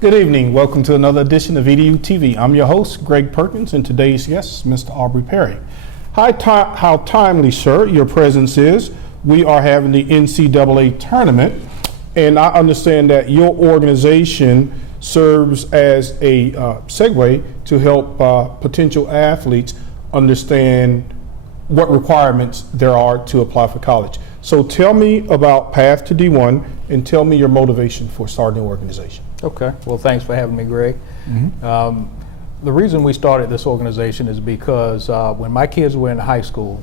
Good evening. Welcome to another edition of EduTV. I'm your host, Greg Perkins, and today's guest is Mr. Aubrey Perry. How timely, sir, your presence is. We are having the NCAA tournament, and I understand that your organization serves as a segue to help potential athletes understand what requirements there are to apply for college. So tell me about Path to D1 and tell me your motivation for starting the organization. Okay, well, thanks for having me, Greg. The reason we started this organization is because when my kids were in high school,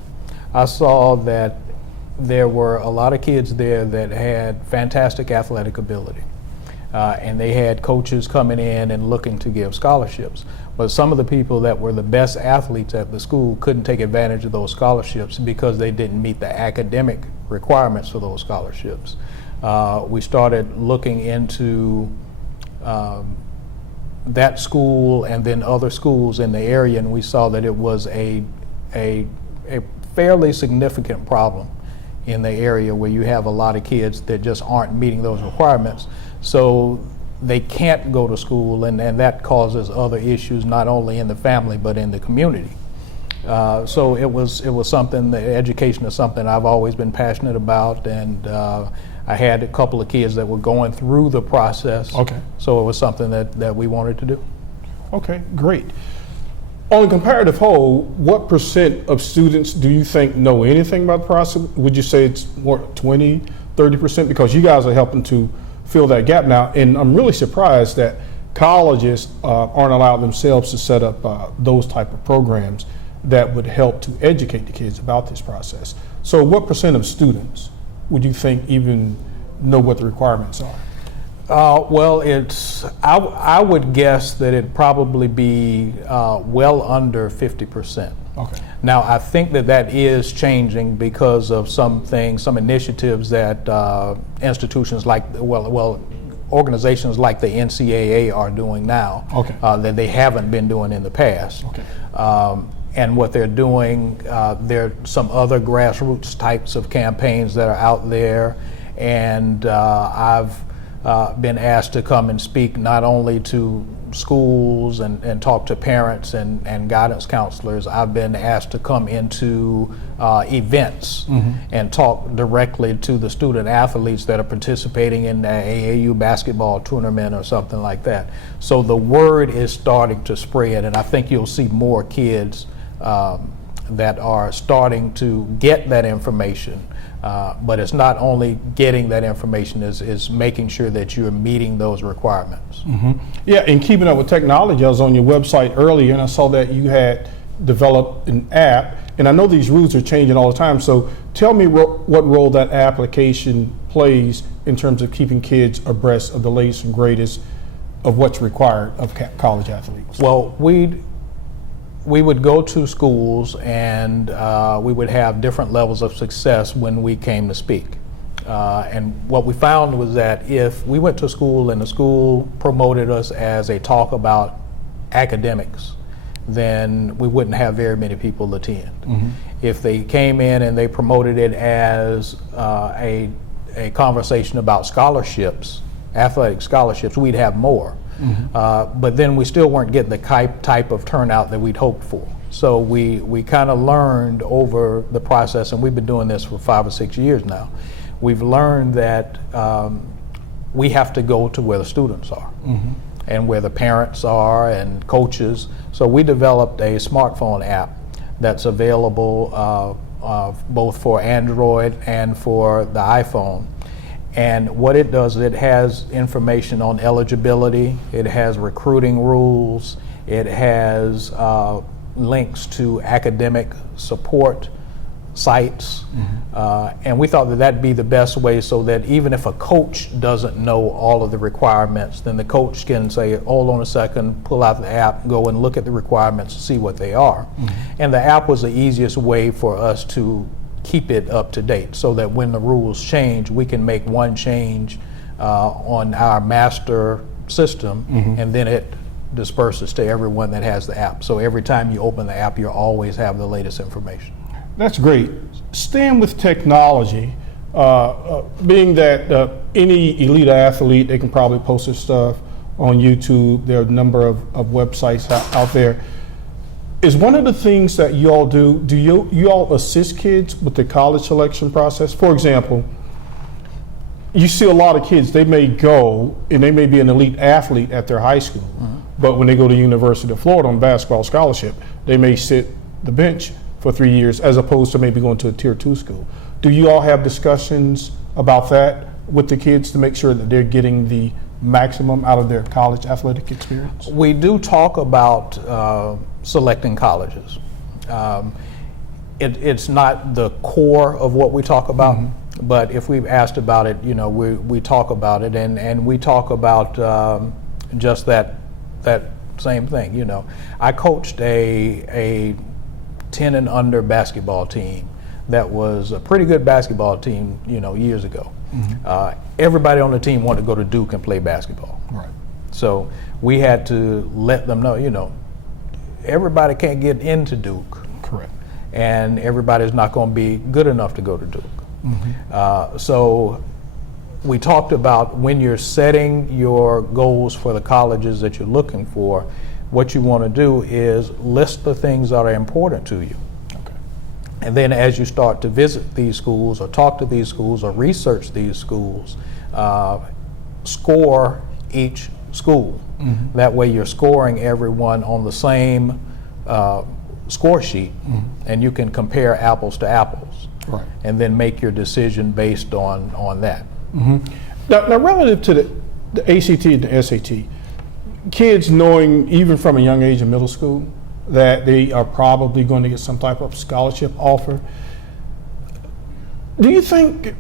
I saw that there were a lot of kids there that had fantastic athletic ability. And they had coaches coming in and looking to give scholarships. But some of the people that were the best athletes at the school couldn't take advantage of those scholarships because they didn't meet the academic requirements for those scholarships. We started looking into that school and then other schools in the area, and we saw that it was a fairly significant problem in the area where you have a lot of kids that just aren't meeting those requirements. So they can't go to school, and that causes other issues not only in the family but in the community. So it was something, the education is something I've always been passionate about, and I had a couple of kids that were going through the process. Okay. So it was something that we wanted to do. Okay, great. On a comparative whole, what % of students do you think know anything about the process? Would you say it's more 20, 30%? Because you guys are helping to fill that gap now, and I'm really surprised that colleges aren't allowed themselves to set up those type of programs that would help to educate the kids about this process. So what % of students would you think even know what the requirements are? Well, I would guess that it'd probably be well under 50%. Okay. Now, I think that is changing because of some initiatives that institutions like, organizations like the NCAA are doing now. Okay. That they haven't been doing in the past. Okay. And what they're doing, there are some other grassroots types of campaigns that are out there, and I've been asked to come and speak not only to schools and talk to parents and guidance counselors. I've been asked to come into events and talk directly to the student athletes that are participating in the AAU basketball tournament or something like that. So the word is starting to spread, and I think you'll see more kids that are starting to get that information. But it's not only getting that information, is making sure that you're meeting those requirements. Yeah, and keeping up with technology, I was on your website earlier and I saw that you had developed an app, and I know these rules are changing all the time, so tell me what role that application plays in terms of keeping kids abreast of the latest and greatest of what's required of college athletes. Well, we would go to schools and we would have different levels of success when we came to speak. And what we found was that if we went to school and the school promoted us as a talk about academics, then we wouldn't have very many people attend. If they came in and they promoted it as a conversation about scholarships, athletic scholarships, we'd have more. But then we still weren't getting the type of turnout that we'd hoped for. So we kind of learned over the process, and we've been doing this for 5 or 6 years now. We've learned that we have to go to where the students are and where the parents are and coaches. So we developed a smartphone app that's available both for Android and for the iPhone. And what it does, it has information on eligibility, it has recruiting rules, it has links to academic support sites, and we thought that that'd be the best way, so that even if a coach doesn't know all of the requirements, then the coach can say, hold on a second, pull out the app, go and look at the requirements, see what they are. And the app was the easiest way for us to keep it up to date, so that when the rules change, we can make one change on our master system, and then it disperses to everyone that has the app. So every time you open the app, you always have the latest information. That's great. Staying with technology, being that any elite athlete, they can probably post their stuff on YouTube. There are a number of websites out there. Is one of the things that you all do you all assist kids with the college selection process? For example, you see a lot of kids, they may go and they may be an elite athlete at their high school, but when they go to University of Florida on basketball scholarship, they may sit the bench for 3 years as opposed to maybe going to a tier 2 school. Do you all have discussions about that with the kids to make sure that they're getting the maximum out of their college athletic experience? We do talk about selecting colleges. It's not the core of what we talk about, but if we've asked about it, we talk about it, and we talk about just that same thing. I coached a 10 and under basketball team that was a pretty good basketball team, years ago. Everybody on the team wanted to go to Duke and play basketball. Right. So we had to let them know, everybody can't get into Duke. Correct. And everybody's not going to be good enough to go to Duke. So we talked about when you're setting your goals for the colleges that you're looking for, what you want to do is list the things that are important to you. Okay. And then as you start to visit these schools or talk to these schools or research these schools, score each school. That way you're scoring everyone on the same score sheet, and you can compare apples to apples. Right. And then make your decision based on that. Now, relative to the ACT and the SAT, kids knowing even from a young age in middle school that they are probably going to get some type of scholarship offer, do you think,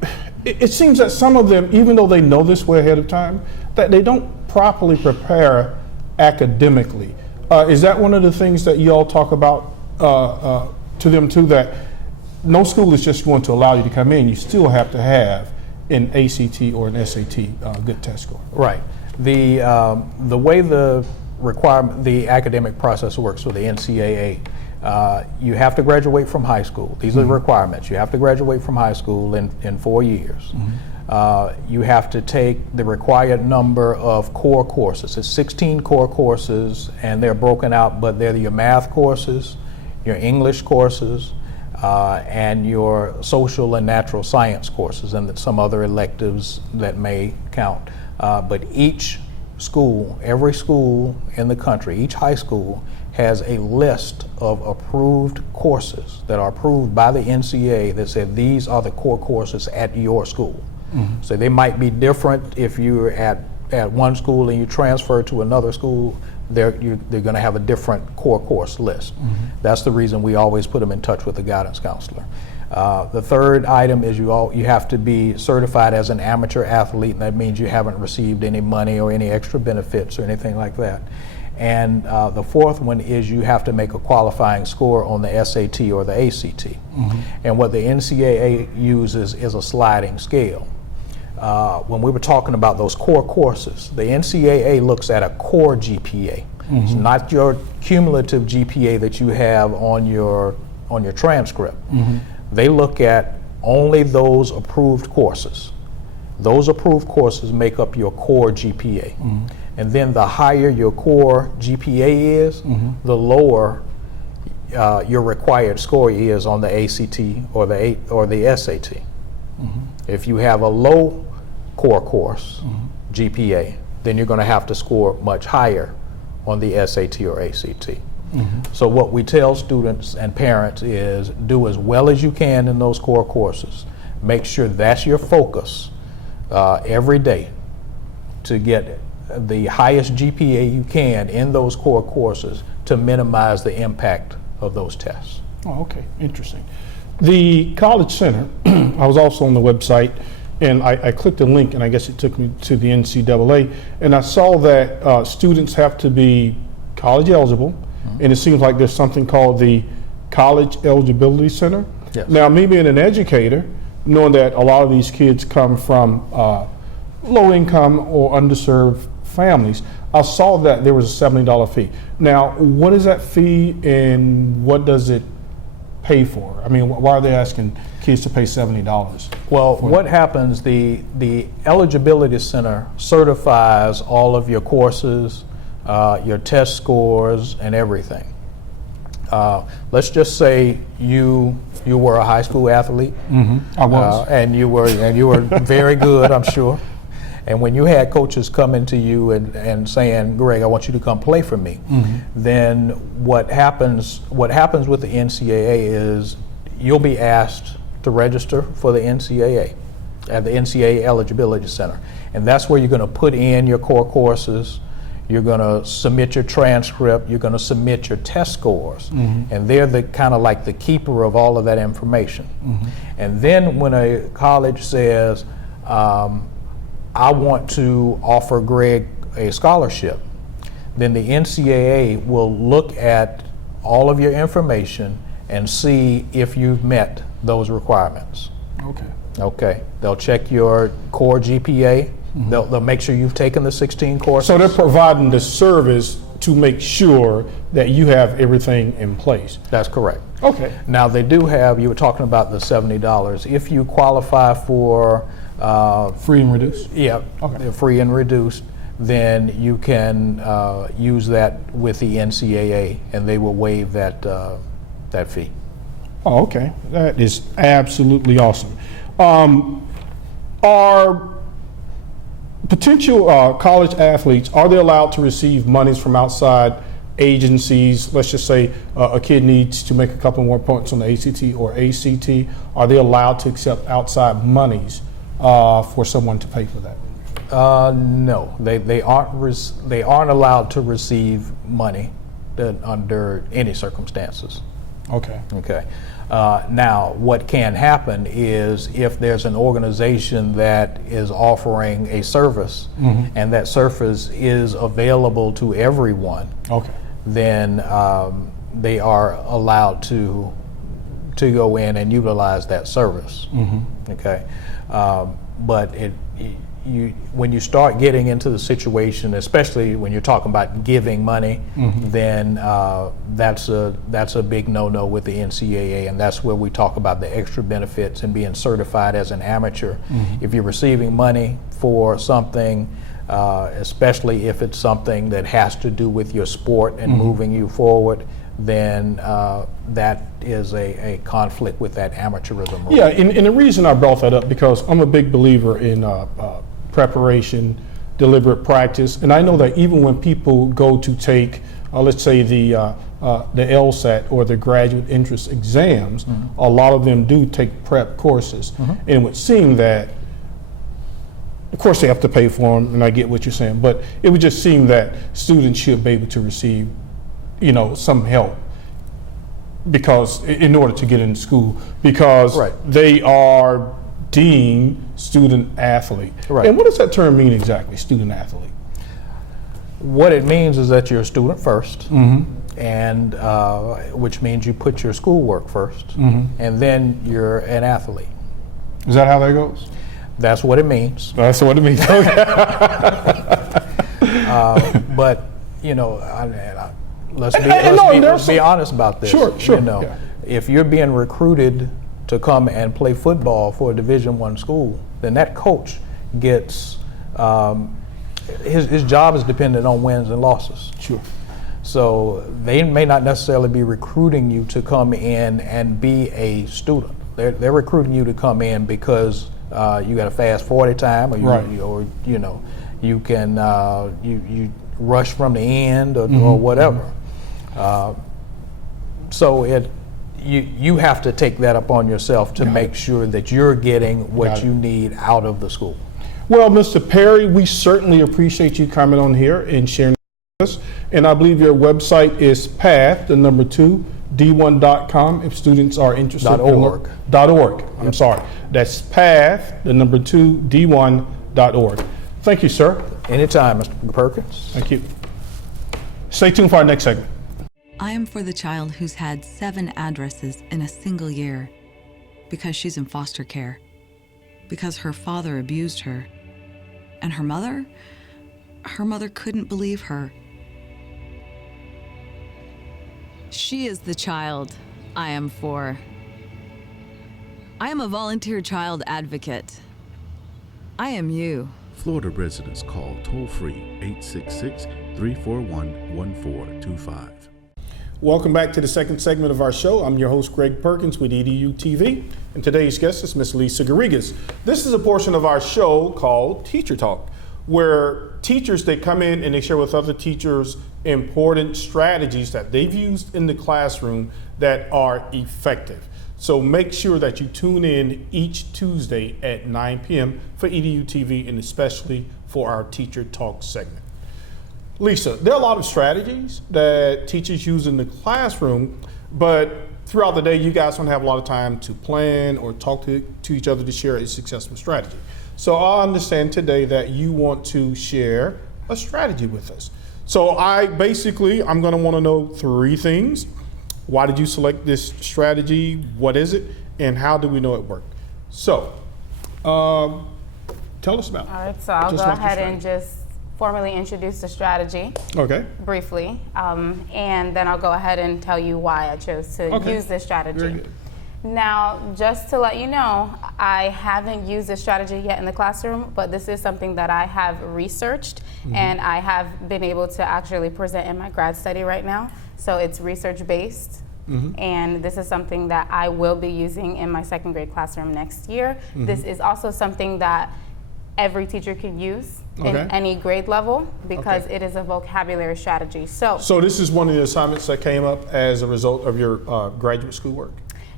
it seems that some of them, even though they know this way ahead of time, that they don't properly prepare academically. Is that one of the things that you all talk about to them too, that no school is just going to allow you to come in, you still have to have an ACT or an SAT good test score? Right. The way the academic process works for the NCAA, you have to graduate from high school. These are the requirements. You have to graduate from high school in 4 years. You have to take the required number of core courses. It's 16 core courses, and they're broken out, but they're your math courses, your English courses, and your social and natural science courses, and some other electives that may count. But each school, every school in the country, each high school has a list of approved courses that are approved by the NCAA that said these are the core courses at your school. So they might be different if you're at one school and you transfer to another school. They're going to have a different core course list. That's the reason we always put them in touch with the guidance counselor. The third item is you have to be certified as an amateur athlete, and that means you haven't received any money or any extra benefits or anything like that. And the fourth one is you have to make a qualifying score on the SAT or the ACT. And what the NCAA uses is a sliding scale. When we were talking about those core courses, the NCAA looks at a core GPA. It's not your cumulative GPA that you have on your transcript. They look at only those approved courses. Those approved courses make up your core GPA. And then the higher your core GPA is, the lower your required score is on the ACT or the SAT. If you have a low core course GPA, then you're going to have to score much higher on the SAT or ACT. So what we tell students and parents is do as well as you can in those core courses. Make sure that's your focus every day to get the highest GPA you can in those core courses to minimize the impact of those tests. Oh, okay, interesting. The College Center, I was also on the website, and I clicked a link, and I guess it took me to the NCAA, and I saw that students have to be college eligible, and it seems like there's something called the College Eligibility Center. Yes. Now, me being an educator, knowing that a lot of these kids come from low income or underserved families, I saw that there was a $70 fee. Now, what is that fee, and what does it pay for? I mean, why are they asking kids to pay $70? Well, what happens, the eligibility center certifies all of your courses, your test scores, and everything. Let's just say you were a high school athlete. I was. And you were very good, I'm sure. And when you had coaches coming to you and saying, Greg, I want you to come play for me, then what happens with the NCAA is you'll be asked to register for the NCAA at the NCAA Eligibility Center. And that's where you're going to put in your core courses, you're going to submit your transcript, you're going to submit your test scores. And they're the kind of like the keeper of all of that information. And then when a college says, I want to offer Greg a scholarship, then the NCAA will look at all of your information and see if you've met those requirements. Okay. They'll check your core GPA. They'll make sure you've taken the 16 courses. So they're providing the service to make sure that you have everything in place. That's correct. Okay. Now they do have, you were talking about the $70. If you qualify for free and reduced? Yeah, okay. Free and reduced, then you can use that with the NCAA and they will waive that fee. Oh, okay. That is absolutely awesome. Are potential college athletes, are they allowed to receive monies from outside agencies? Let's just say a kid needs to make a couple more points on the ACT or ACT. Are they allowed to accept outside monies for someone to pay for that? No, they aren't allowed to receive money under any circumstances. Okay. Now, what can happen is if there's an organization that is offering a service and that service is available to everyone, then they are allowed to go in and utilize that service. Okay, but when you start getting into the situation, especially when you're talking about giving money, then that's a big no-no with the NCAA, and that's where we talk about the extra benefits and being certified as an amateur. If you're receiving money for something, especially if it's something that has to do with your sport and moving you forward, then that is a conflict with that amateurism rule. Yeah, and the reason I brought that up, because I'm a big believer in preparation, deliberate practice, and I know that even when people go to take, let's say the LSAT or the graduate entrance exams, a lot of them do take prep courses, and it would seem that, of course they have to pay for them, and I get what you're saying, but it would just seem that students should be able to receive, some help, because in order to get into school, because they are deemed student athlete. And what does that term mean exactly, student athlete? What it means is that you're a student first, and which means you put your schoolwork first, and then you're an athlete. Is that how that goes? That's what it means. That's what it means. But let's be honest about this. Sure. If you're being recruited to come and play football for a Division I school, then that coach gets his job is dependent on wins and losses. Sure. So they may not necessarily be recruiting you to come in and be a student. They're recruiting you to come in because you got a fast 40 time, or you can you rush from the end or whatever. So you have to take that upon yourself to make sure that you're getting what you need out of the school. Well, Mr. Perry, we certainly appreciate you coming on here and sharing with us. And I believe your website is path_d1.com if students are interested. .org. .org. I'm sorry. That's path_d1.org. Thank you, sir. Anytime, Mr. Perkins. Thank you. Stay tuned for our next segment. I am for the child who's had 7 addresses in a single year because she's in foster care, because her father abused her, and her mother couldn't believe her. She is the child I am for. I am a volunteer child advocate. I am you. Florida residents call toll-free 866-341-1425. Welcome back to the second segment of our show. I'm your host, Greg Perkins with EduTV, and today's guest is Ms. Lisa Garrigas. This is a portion of our show called Teacher Talk, where teachers, they come in and they share with other teachers important strategies that they've used in the classroom that are effective. So make sure that you tune in each Tuesday at 9 p.m. for EduTV, and especially for our Teacher Talk segment. Lisa, there are a lot of strategies that teachers use in the classroom, but throughout the day, you guys don't have a lot of time to plan or talk to each other to share a successful strategy. So I understand today that you want to share a strategy with us. So I'm going to want to know 3 things. Why did you select this strategy? What is it? And how do we know it worked? So tell us about it. All right, so I'll go ahead and just formally introduce the strategy briefly, and then I'll go ahead and tell you why I chose to use this strategy. Very good. Now, just to let you know, I haven't used this strategy yet in the classroom, but this is something that I have researched and I have been able to actually present in my grad study right now. So it's research-based, and this is something that I will be using in my second grade classroom next year. This is also something that every teacher can use in any grade level because it is a vocabulary strategy. So this is one of the assignments that came up as a result of your graduate school work?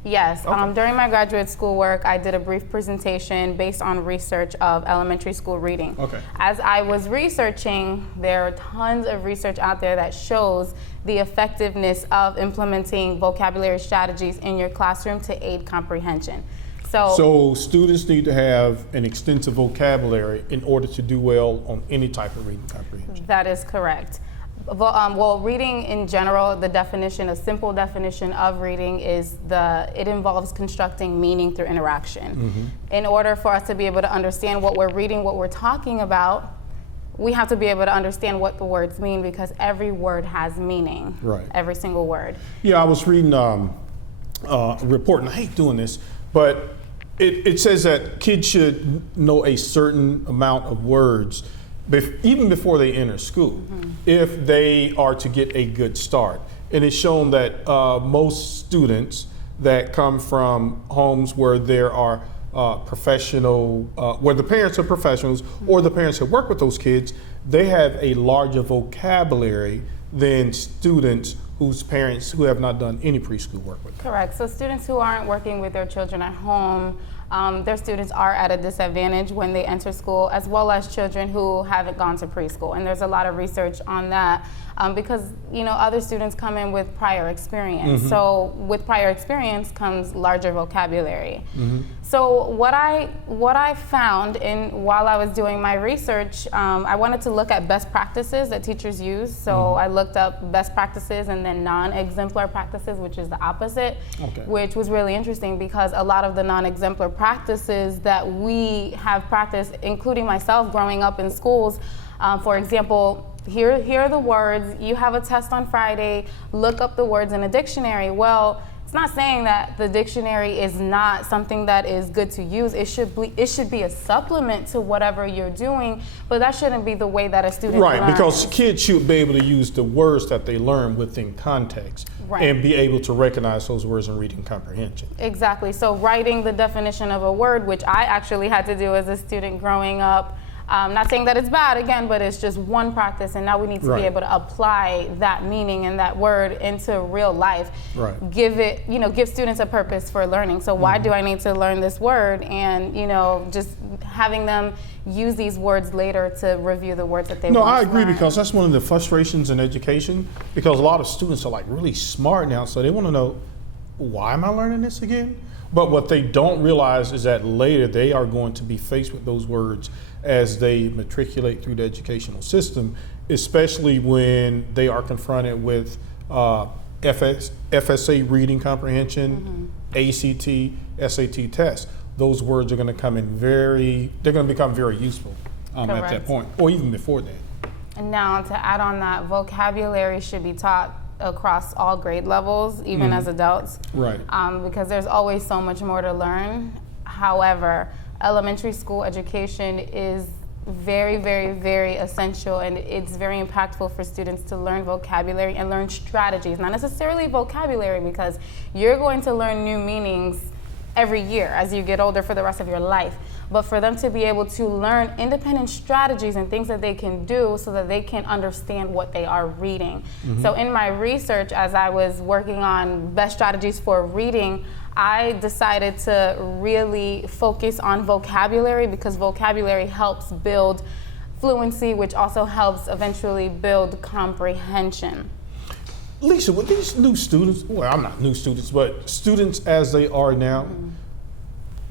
Yes, during my graduate school work, I did a brief presentation based on research of elementary school reading. As I was researching, there are tons of research out there that shows the effectiveness of implementing vocabulary strategies in your classroom to aid comprehension. So students need to have an extensive vocabulary in order to do well on any type of reading comprehension. That is correct. Well, reading in general, a simple definition of reading is it involves constructing meaning through interaction. In order for us to be able to understand what we're reading, what we're talking about, we have to be able to understand what the words mean because every word has meaning. Right. Every single word. Yeah, I was reading a report, and I hate doing this, but it says that kids should know a certain amount of words even before they enter school, if they are to get a good start. And it's shown that most students that come from homes where there are where the parents are professionals or the parents that work with those kids, they have a larger vocabulary than students whose parents who have not done any preschool work with them. Correct. So students who aren't working with their children at home, their students are at a disadvantage when they enter school, as well as children who haven't gone to preschool. And there's a lot of research on that because other students come in with prior experience. So with prior experience comes larger vocabulary. So what I found while I was doing my research, I wanted to look at best practices that teachers use. So I looked up best practices and then non-exemplar practices, which is the opposite, which was really interesting because a lot of the non-exemplar practices that we have practiced, including myself growing up in schools, for example, here are the words, you have a test on Friday, look up the words in a dictionary. Well, it's not saying that the dictionary is not something that is good to use. It should be a supplement to whatever you're doing, but that shouldn't be the way that a student learns. Because kids should be able to use the words that they learn within context and be able to recognize those words in reading comprehension. Exactly. So writing the definition of a word, which I actually had to do as a student growing up, not saying that it's bad again, but it's just one practice, and now we need to be able to apply that meaning and that word into real life. Give students a purpose for learning. So why do I need to learn this word? And just having them use these words later to review the words that they want to learn. No, I agree, because that's one of the frustrations in education, because a lot of students are like really smart now, so they want to know, why am I learning this again? But what they don't realize is that later they are going to be faced with those words as they matriculate through the educational system, especially when they are confronted with FSA reading comprehension, ACT, SAT tests. Those words are going to come in they're going to become very useful at that point, or even before that. And now to add on that, vocabulary should be taught across all grade levels, even as adults. Right. Because there's always so much more to learn. However, elementary school education is very, very, very essential, and it's very impactful for students to learn vocabulary and learn strategies. Not necessarily vocabulary, because you're going to learn new meanings every year as you get older for the rest of your life. But for them to be able to learn independent strategies and things that they can do so that they can understand what they are reading. So in my research, as I was working on best strategies for reading, I decided to really focus on vocabulary, because vocabulary helps build fluency, which also helps eventually build comprehension. Lisa, with these new students, well, I'm not new students, but students as they are now,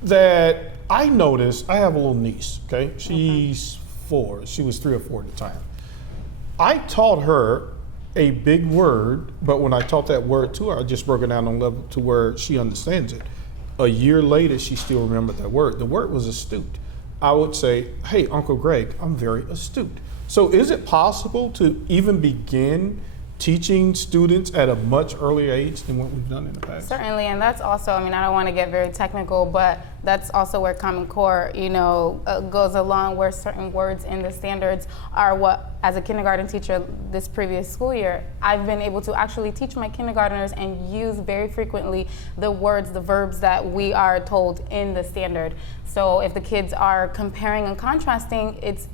that I noticed, I have a little niece, okay? She's 4, she was 3 or 4 at the time. I taught her a big word, but when I taught that word to her, I just broke it down on level to where she understands it. A year later, she still remembered that word. The word was astute. I would say, hey, Uncle Greg, I'm very astute. So is it possible to even begin teaching students at a much earlier age than what we've done in the past? Certainly, and that's also, I mean, I don't want to get very technical, but that's also where Common Core, goes along, where certain words in the standards are what, as a kindergarten teacher this previous school year, I've been able to actually teach my kindergartners and use very frequently the words, the verbs that we are told in the standard. So if the kids are comparing and contrasting, it's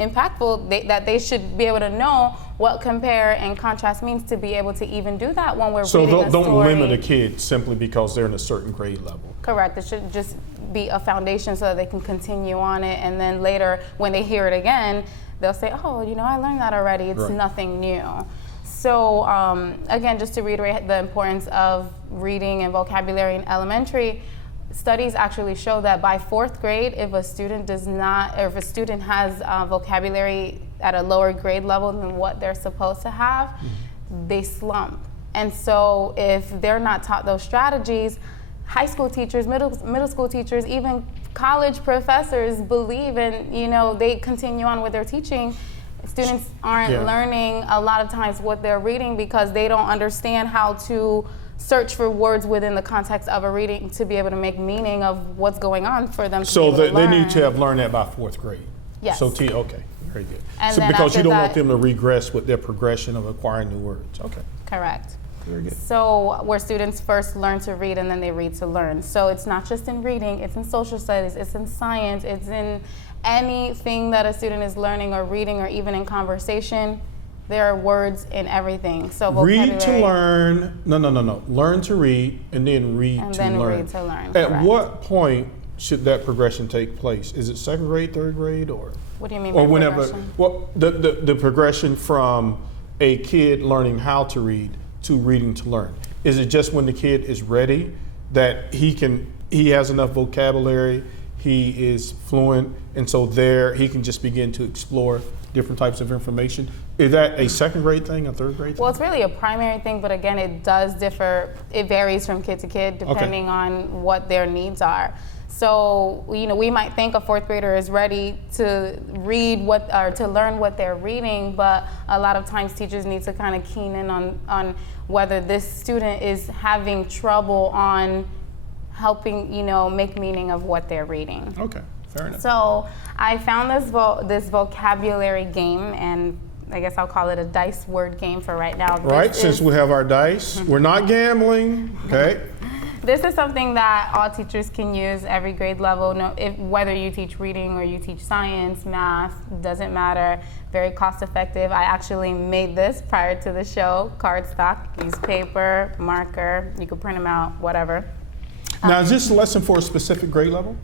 impactful that they should be able to know what compare and contrast means to be able to even do that when we're reading a story. So don't limit a kid simply because they're in a certain grade level. Correct. It should just be a foundation so that they can continue on it, and then later when they hear it again, they'll say, oh, I learned that already. It's nothing new. So again, just to reiterate the importance of reading and vocabulary in elementary, studies actually show that by 4th grade, if a student has vocabulary at a lower grade level than what they're supposed to have, they slump. And so if they're not taught those strategies, high school teachers, middle school teachers, even college professors believe, and they continue on with their teaching. Students aren't learning a lot of times what they're reading because they don't understand how to search for words within the context of a reading to be able to make meaning of what's going on for them. So they need to have learned that by 4th grade. Yes. So okay, very good. And so because you don't want them to regress with their progression of acquiring new words. Okay. Correct. Very good. So where students first learn to read and then they read to learn. So it's not just in reading, it's in social studies, it's in science, it's in anything that a student is learning or reading, or even in conversation. There are words in everything. So vocabulary. Read to learn. No. Learn to read and then read to learn. And then read to learn. At correct. what point should that progression take place? Is it 2nd grade, 3rd grade, or? What do you mean by progression? Well, the progression from a kid learning how to read to reading to learn. Is it just when the kid is ready that he has enough vocabulary, he is fluent, and so there he can just begin to explore different types of information? Is that a 2nd grade thing, a 3rd grade thing? Well, it's really a primary thing, but again, it does differ. It varies from kid to kid depending on what their needs are. So, we might think a 4th grader is ready to read to learn what they're reading, but a lot of times teachers need to kind of keen in on whether this student is having trouble on helping, make meaning of what they're reading. Okay, fair enough. So I found this vocabulary game, and I guess I'll call it a dice word game for right now. Right, since we have our dice, we're not gambling, okay? This is something that all teachers can use, every grade level. Whether you teach reading or you teach science, math, doesn't matter. Very cost effective. I actually made this prior to the show. Cardstock, use paper, marker. You can print them out, whatever. Now, is this a lesson for a specific grade level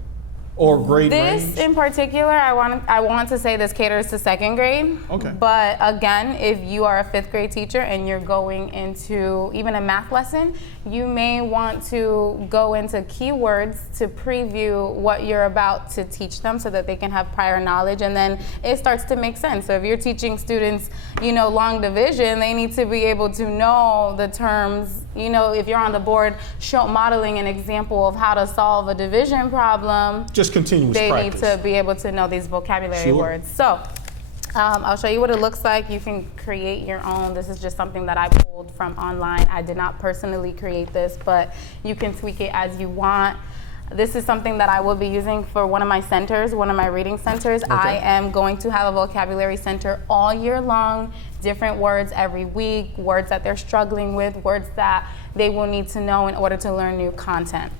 or grade range? This in particular, I want to say this caters to 2nd grade. Okay. But again, if you are a 5th grade teacher and you're going into even a math lesson, you may want to go into keywords to preview what you're about to teach them so that they can have prior knowledge, and then it starts to make sense. So if you're teaching students, long division, they need to be able to know the terms. If you're on the board modeling an example of how to solve a division problem, just continuous they practice. need to be able to know these vocabulary words. So I'll show you what it looks like. You can create your own. This is just something that I pulled from online. I did not personally create this, but you can tweak it as you want. This is something that I will be using for one of my centers, one of my reading centers. Okay. I am going to have a vocabulary center all year long, different words every week, words that they're struggling with, words that they will need to know in order to learn new content.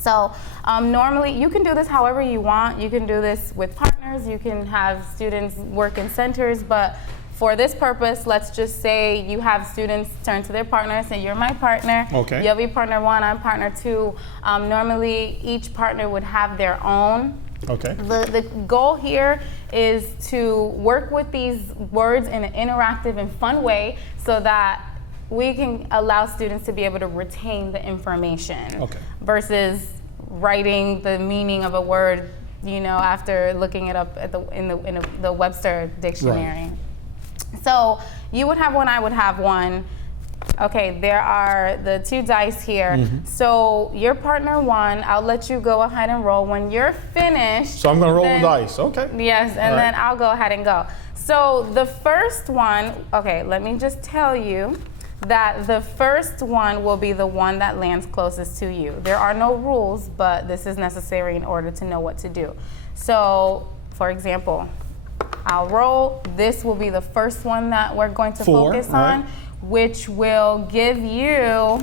So normally you can do this however you want. You can do this with partners. You can have students work in centers, but for this purpose, let's just say you have students turn to their partner and say, you're my partner. Okay. You'll be partner 1, I'm partner 2. Normally each partner would have their own. Okay. The goal here is to work with these words in an interactive and fun way so that we can allow students to be able to retain the information versus writing the meaning of a word, after looking it up at in the Webster dictionary. Right. So you would have one, I would have one. Okay, there are the 2 dice here. Mm-hmm. So your partner 1, I'll let you go ahead and roll. When you're finished. So I'm going to roll the dice. Okay. Yes, and then I'll go ahead and go. So the first one, okay, let me just tell you that the first one will be the one that lands closest to you. There are no rules, but this is necessary in order to know what to do. So, for example, I'll roll. This will be the first one that we're going to 4, focus on, which will give you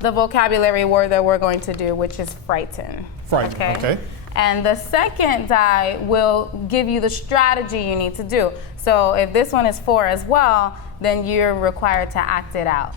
the vocabulary word that we're going to do, which is frighten. Frighten, okay. And the second die will give you the strategy you need to do. So if this one is 4 as well, then you're required to act it out.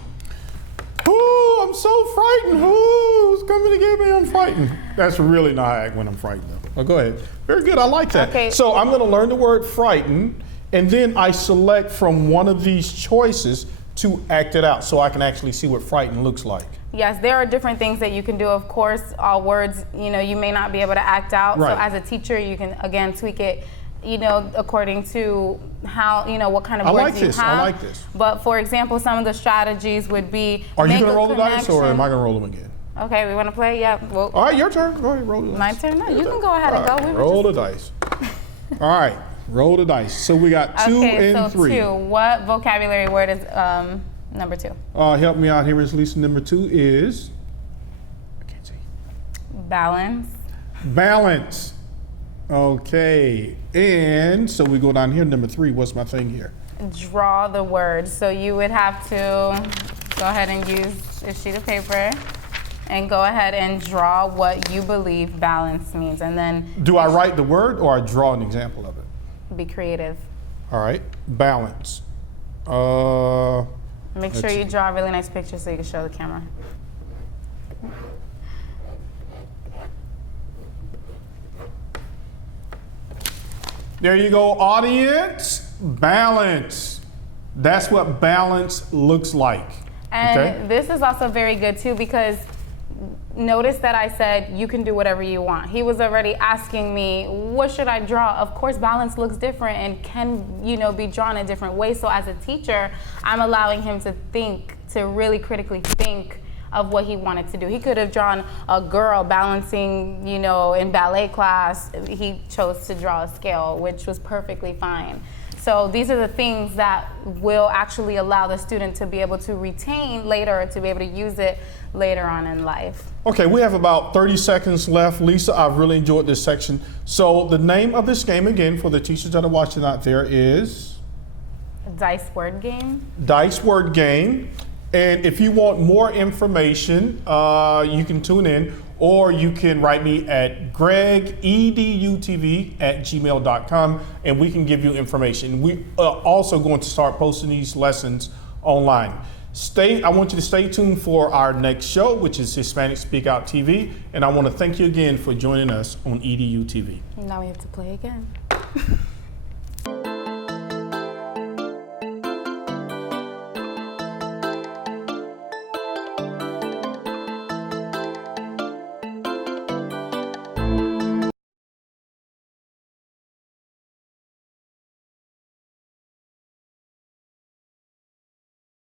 Ooh, I'm so frightened. Ooh, who's coming to get me? I'm frightened. That's really not how I act when I'm frightened. Oh, go ahead. Very good. I like that. Okay. So I'm going to learn the word frighten, and then I select from one of these choices to act it out so I can actually see what frighten looks like. Yes, there are different things that you can do. Of course, all words, you may not be able to act out. Right. So as a teacher, you can, again, tweak it, according to how, what kind of words you have. I like this. But for example, some of the strategies would be Are you make going to a roll the dice or am I connection. going to roll them again? Okay, we want to play? Yeah. Well, All right, your turn. Go ahead, roll the dice. my turn? No, you can go ahead and All go. right, We were roll just- the dice. All right, roll the dice. So we got 2 Okay, and so 3. 2. What vocabulary word is number 2? Help me out here, Ms. Lisa. Number 2 is, I can't see. Balance. Balance. Okay, and so we go down here. Number 3, what's my thing here? Draw the word. So you would have to go ahead and use a sheet of paper and go ahead and draw what you believe balance means, and then Do I write the word or I draw an example of it? be creative. All right, balance. Make sure you draw a really nice picture so you can show the camera. There you go, audience. Balance. That's what balance looks like. And this is also very good too, because notice that I said you can do whatever you want. He was already asking me, what should I draw? Of course, balance looks different and can, be drawn in different ways. So as a teacher, I'm allowing him to think, to really critically think of what he wanted to do. He could have drawn a girl balancing, in ballet class. He chose to draw a scale, which was perfectly fine. So these are the things that will actually allow the student to be able to retain later, to be able to use it later on in life. Okay, we have about 30 seconds left. Lisa, I've really enjoyed this section. So the name of this game, again, for the teachers that are watching out there, is? Dice word game. Dice word game. And if you want more information, you can tune in, or you can write me at gregedutv@gmail.com, and we can give you information. We are also going to start posting these lessons online. I want you to stay tuned for our next show, which is Hispanic Speak Out TV, and I want to thank you again for joining us on EduTV. Now we have to play again.